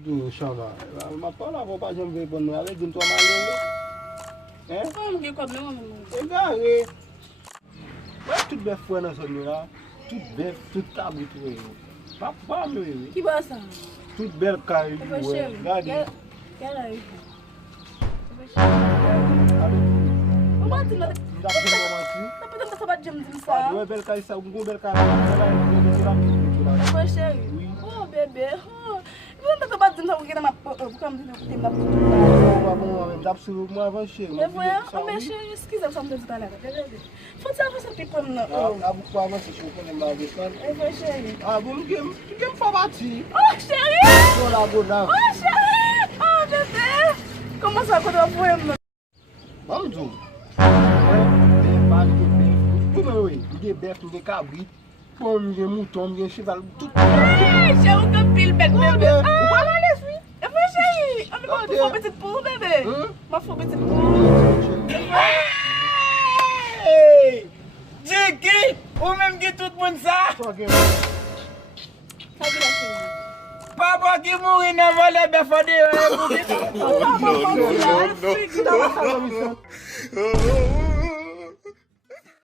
Do chama. Mas fala, vou fazer um bebê no ave, dentro da malha. Como que come mesmo? Regarde. Mas tudo bem foi na zone là. Tudo bem, tudo tá muito bem. Papa, meu. Que bosta. Tudo bem, cara. Regarde. Quero aí. Não Não bate nada. dá pra ver uma assim. Não podemos acabar de me dizer. Não é bel cara, isso é um bel cara. Depois chega. Oh, bebê. Não tá acabar de dizer que não tem na Vamos dar para o meu avanço. Eu vou mexer se quiser, só me dizer lá. Pode ser você pipa no. Ah, vou para você, eu vou lembrar disso. Eu vou chegar. Ah, vamos que me falar assim. Oh, chérie! Vou lá, vou lá. Oh, chérie! Oh, bebê! Como ça, quando eu vou? Vamos junto. Como eu ia? Ninguém befe, ninguém cabrito. Pô, ninguém mouton, ninguém cheval. Tudo. J'ai un copil, bébé. Voilà les filles. Et puis, chérie, on va faire une petite poule, bébé. On va faire une petite poule. Hey! Jiki! Ou même qui tout le monde ça? Ça dit la chérie. Papa qui mourit dans le beffadé. Papa, papa, papa, papa, papa, papa, papa,